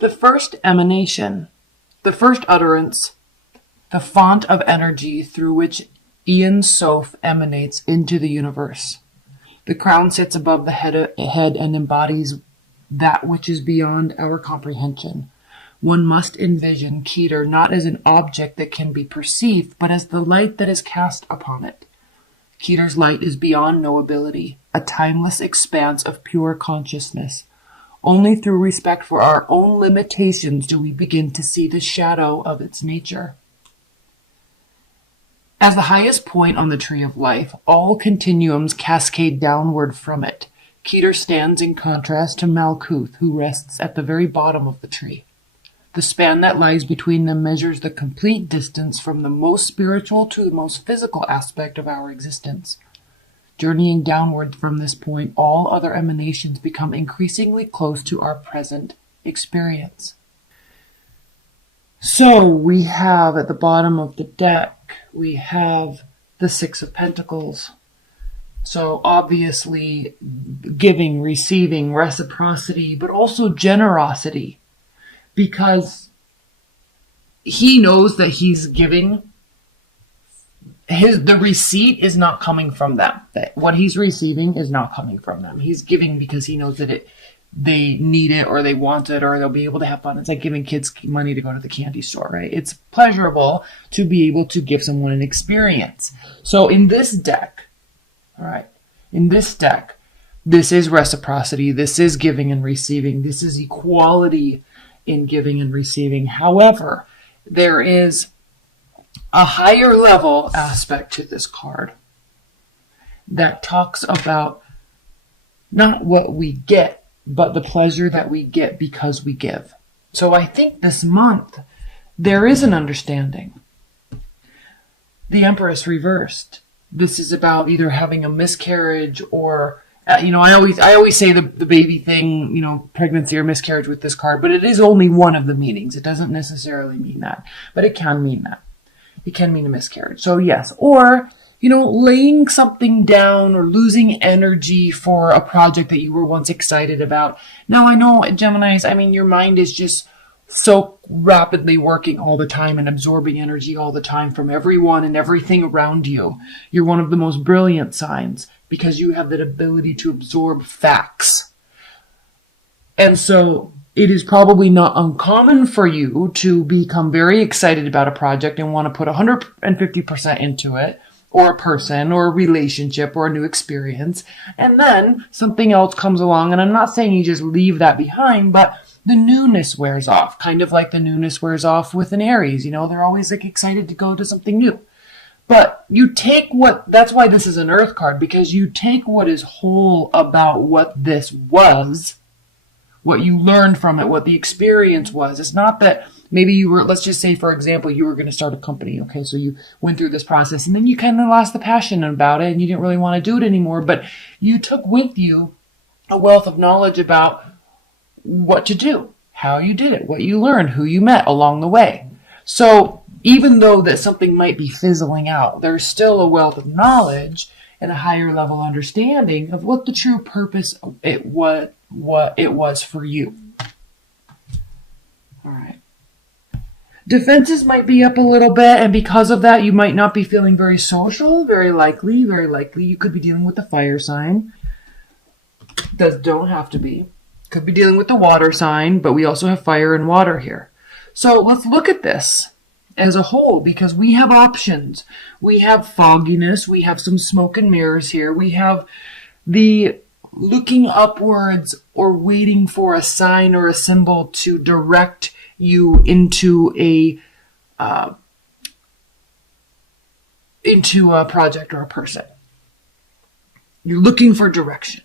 The first emanation, the first utterance, the font of energy through which Ian Soph emanates into the universe. The crown sits above the head and embodies that which is beyond our comprehension. One must envision Keter not as an object that can be perceived, but as the light that is cast upon it. Keter's light is beyond knowability, a timeless expanse of pure consciousness. Only through respect for our own limitations do we begin to see the shadow of its nature. As the highest point on the tree of life, all continuums cascade downward from it. Keter stands in contrast to Malkuth, who rests at the very bottom of the tree. The span that lies between them measures the complete distance from the most spiritual to the most physical aspect of our existence. Journeying downward from this point, all other emanations become increasingly close to our present experience. So we have at the bottom of the deck, we have the Six of Pentacles. So obviously giving, receiving, reciprocity, but also generosity. Because he knows that he's giving, the receipt is not coming from them. That what he's receiving is not coming from them. He's giving because he knows that they need it or they want it or they'll be able to have fun. It's like giving kids money to go to the candy store, right? It's pleasurable to be able to give someone an experience. So in this deck, all right, this is reciprocity. This is giving and receiving. This is equality in giving and receiving. However, there is a higher level aspect to this card that talks about not what we get, but the pleasure that we get because we give. So I think this month there is an understanding. The Empress reversed. This is about either having a miscarriage or I always say the baby thing, pregnancy or miscarriage with this card, but it is only one of the meanings. It doesn't necessarily mean that, but it can mean that. It can mean a miscarriage. So yes, or, laying something down or losing energy for a project that you were once excited about. Now I know Geminis, your mind is just so rapidly working all the time and absorbing energy all the time from everyone and everything around you. You're one of the most brilliant signs because you have that ability to absorb facts. And so it is probably not uncommon for you to become very excited about a project and want to put 150% into it, or a person, or a relationship, or a new experience. And then something else comes along, and I'm not saying you just leave that behind, but the newness wears off, kind of like the newness wears off with an Aries. They're always excited to go to something new. But you take that's why this is an Earth card, because you take what is whole about what this was, what you learned from it, what the experience was. It's not that maybe let's just say, for example, you were going to start a company. Okay, so you went through this process and then you kind of lost the passion about it and you didn't really want to do it anymore, but you took with you a wealth of knowledge about what to do, how you did it, what you learned, who you met along the way. So even though that something might be fizzling out, there's still a wealth of knowledge and a higher level understanding of what the true purpose what it was for you. All right. Defenses might be up a little bit, and because of that, you might not be feeling very social. Very likely, you could be dealing with the fire sign. Don't have to be. Could be dealing with the water sign, but we also have fire and water here. So let's look at this as a whole, because we have options. We have fogginess. We have some smoke and mirrors here. We have the looking upwards or waiting for a sign or a symbol to direct you into a project or a person. You're looking for direction.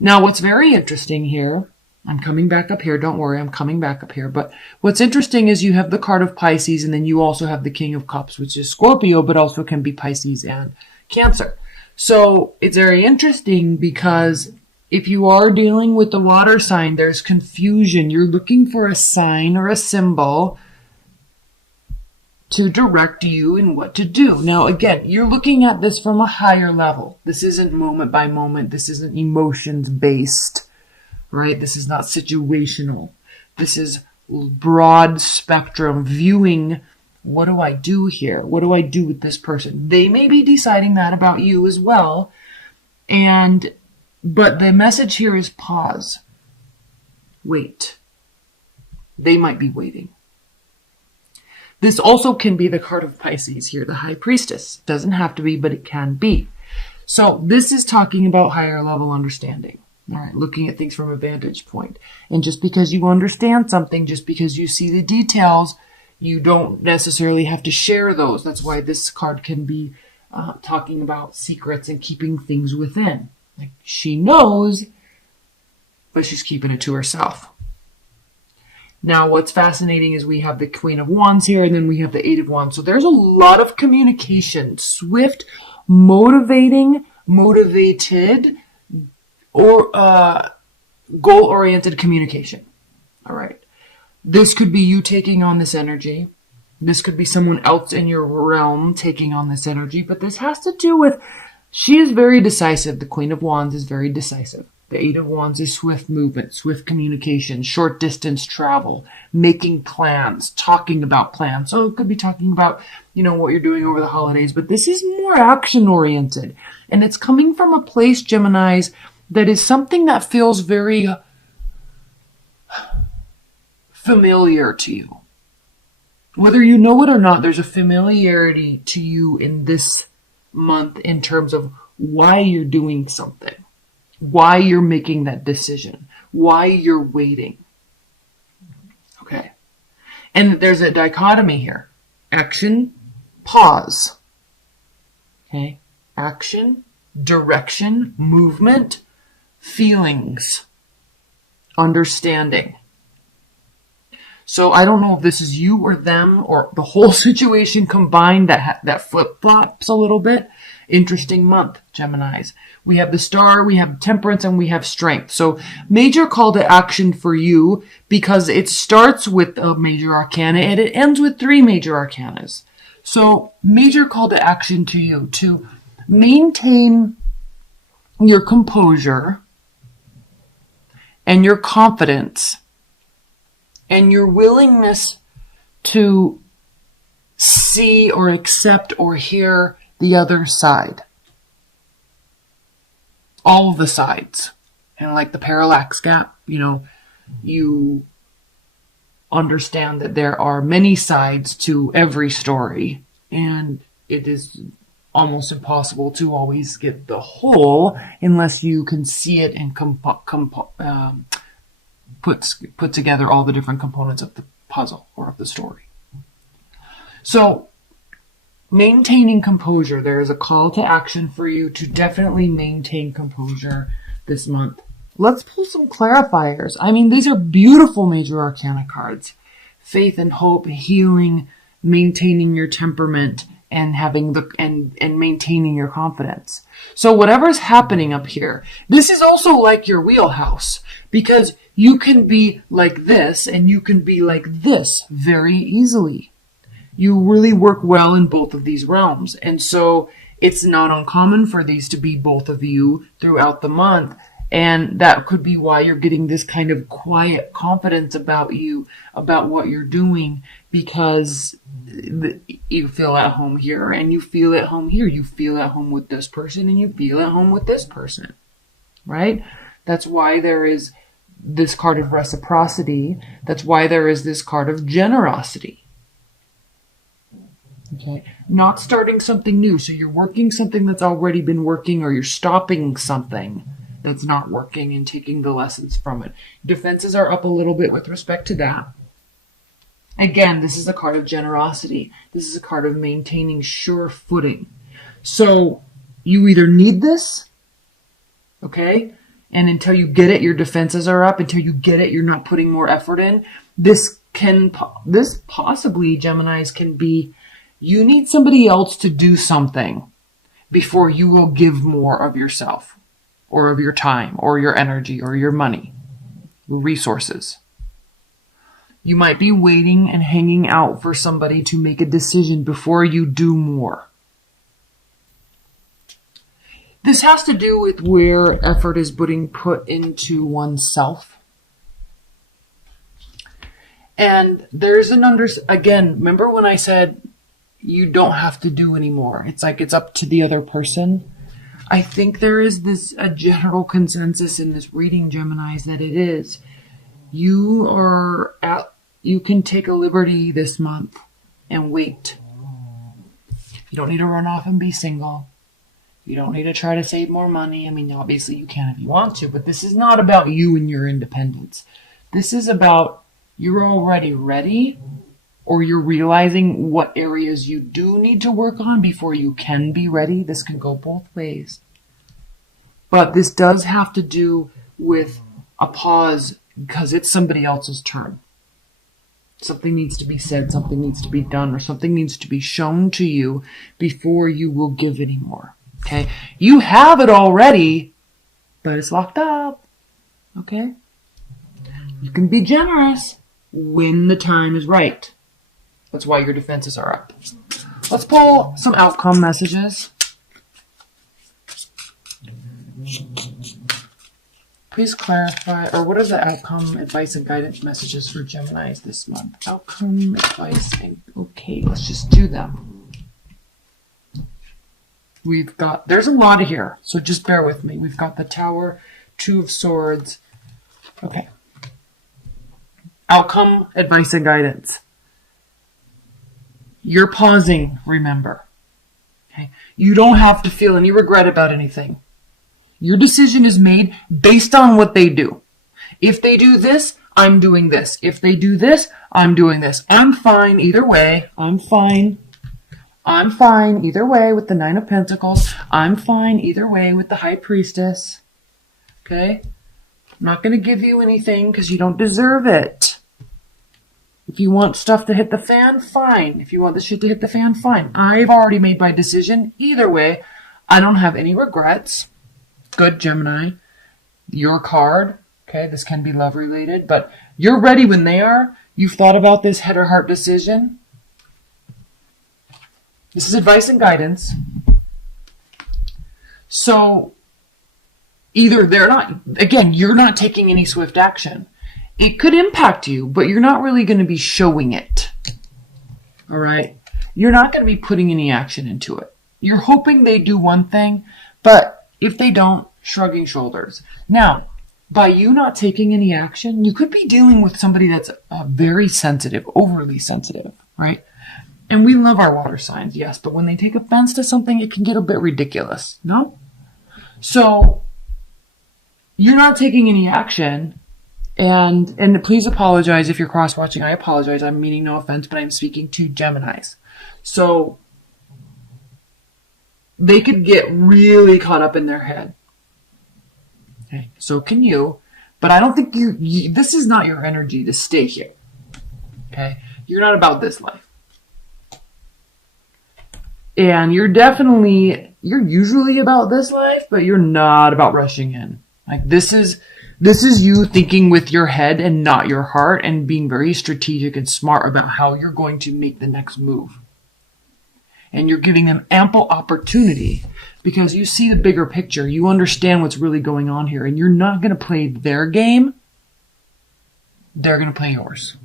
Now, what's very interesting here, I'm coming back up here. Don't worry, I'm coming back up here. But what's interesting is you have the card of Pisces, and then you also have the King of Cups, which is Scorpio, but also can be Pisces and Cancer. So it's very interesting because if you are dealing with the water sign, there's confusion. You're looking for a sign or a symbol to direct you in what to do. Now, again, you're looking at this from a higher level. This isn't moment by moment. This isn't emotions based, right? This is not situational. This is broad spectrum viewing. What do I do here? What do I do with this person? They may be deciding that about you as well. But the message here is pause. Wait. They might be waiting. This also can be the card of Pisces here, the High Priestess. Doesn't have to be, but it can be. So this is talking about higher level understanding. All right, looking at things from a vantage point. And just because you understand something, just because you see the details, you don't necessarily have to share those. That's why this card can be talking about secrets and keeping things within. Like, she knows, but she's keeping it to herself. Now, what's fascinating is we have the Queen of Wands here, and then we have the Eight of Wands. So there's a lot of communication, swift, motivated, or goal-oriented communication. All right. This could be you taking on this energy. This could be someone else in your realm taking on this energy. But this has to do with, she is very decisive. The Queen of Wands is very decisive. The Eight of Wands is swift movement, swift communication, short distance travel, making plans, talking about plans. So it could be talking about, what you're doing over the holidays. But this is more action oriented. And it's coming from a place, Geminis, that is something that feels very familiar to you. Whether you know it or not, there's a familiarity to you in this month in terms of why you're doing something, why you're making that decision, why you're waiting. Okay. And there's a dichotomy here. Action, pause. Okay. Action, direction, movement, feelings, understanding. So I don't know if this is you or them or the whole situation combined that flip-flops a little bit. Interesting month, Geminis. We have the Star, we have Temperance, and we have Strength. So major call to action for you because it starts with a major arcana and it ends with 3 major arcanas. So major call to action to you to maintain your composure and your confidence and your willingness to see or accept or hear the other side. All of the sides. And like the parallax gap, you understand that there are many sides to every story. And it is almost impossible to always get the whole unless you can see it and put together all the different components of the puzzle or of the story. So, maintaining composure. There is a call to action for you to definitely maintain composure this month. Let's pull some clarifiers. These are beautiful major arcana cards. Faith and hope, healing, maintaining your temperament, and having and maintaining your confidence. So whatever's happening up here, this is also like your wheelhouse because you can be like this and you can be like this very easily. You really work well in both of these realms. And so it's not uncommon for these to be both of you throughout the month. And that could be why you're getting this kind of quiet confidence about you, about what you're doing, because you feel at home here and you feel at home here. You feel at home with this person and you feel at home with this person, right? That's why there is this card of reciprocity. That's why there is this card of generosity. Okay, not starting something new. So you're working something that's already been working, or you're stopping something that's not working and taking the lessons from it. Defenses are up a little bit with respect to that. Again, this is a card of generosity. This is a card of maintaining sure footing. So you either need this, okay, and until you get it, your defenses are up. Until you get it, you're not putting more effort in. This possibly, Geminis, can be you need somebody else to do something before you will give more of yourself or of your time or your energy or your money, resources. You might be waiting and hanging out for somebody to make a decision before you do more. This has to do with where effort is being put into oneself. And there's again, remember when I said you don't have to do anymore? It's like it's up to the other person. I think there is a general consensus in this reading, Geminis, that it is. You can take a liberty this month and wait. You don't need to run off and be single. You don't need to try to save more money. I mean, obviously you can if you want to, but this is not about you and your independence. This is about you're already ready, or you're realizing what areas you do need to work on before you can be ready. This can go both ways. But this does have to do with a pause because it's somebody else's turn. Something needs to be said, something needs to be done, or something needs to be shown to you before you will give anymore. Okay? You have it already, but it's locked up. Okay? You can be generous when the time is right. That's why your defenses are up. Let's pull some outcome messages. Please clarify, or what are the outcome, advice, and guidance messages for Geminis this month? Outcome, advice, and okay, let's just do them. There's a lot of here, so just bear with me. We've got the Tower, Two of Swords. Okay. Outcome, advice, and guidance. You're pausing, remember. Okay? You don't have to feel any regret about anything. Your decision is made based on what they do. If they do this, I'm doing this. If they do this, I'm doing this. I'm fine either way. I'm fine either way with the Nine of Pentacles. I'm fine either way with the High Priestess. Okay? I'm not going to give you anything because you don't deserve it. If you want stuff to hit the fan, fine. If you want the shit to hit the fan, fine. I've already made my decision. Either way, I don't have any regrets. Good, Gemini. Your card. Okay, this can be love related, but you're ready when they are. You've thought about this head or heart decision. This is advice and guidance. So, either they're not, again, you're not taking any swift action. It could impact you, but you're not really going to be showing it. All right? You're not going to be putting any action into it. You're hoping they do one thing, but if they don't, shrugging shoulders. Now, by you not taking any action, you could be dealing with somebody that's very sensitive, overly sensitive, right? And we love our water signs, yes, but when they take offense to something, it can get a bit ridiculous, no? So, you're not taking any action, and please apologize if you're cross-watching. I apologize. I'm meaning no offense, but I'm speaking to Geminis. So, they could get really caught up in their head. Okay, so can you, but I don't think this is not your energy to stay here. Okay? You're not about this life. And you're usually about this life, but you're not about rushing in. Like this is you thinking with your head and not your heart and being very strategic and smart about how you're going to make the next move. And you're giving them ample opportunity because you see the bigger picture. You understand what's really going on here, and you're not going to play their game. They're going to play yours.